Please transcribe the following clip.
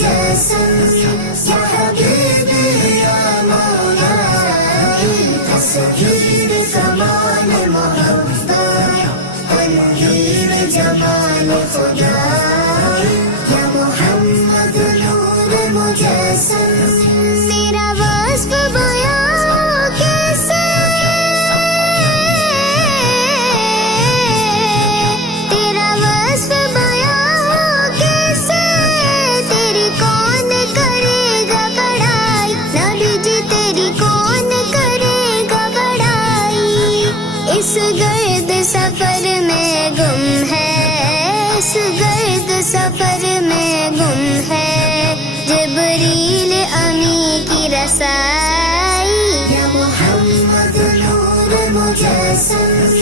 مجسم یا حبیبی یا مولائی تصویر کمال محبت تنویر جمال خدائی یا محمد نور مجسم تیرا وصف بیان کیسے تیرا وصف بیان کیسے تیری کون کرے گا بڑائی نبی جی تیری کون کرے گا بڑائی اس گرد سفر میں گم ہے اس گرد سفر میں گم ہے جبریل امی کی رسائی یا محمد نور مجسم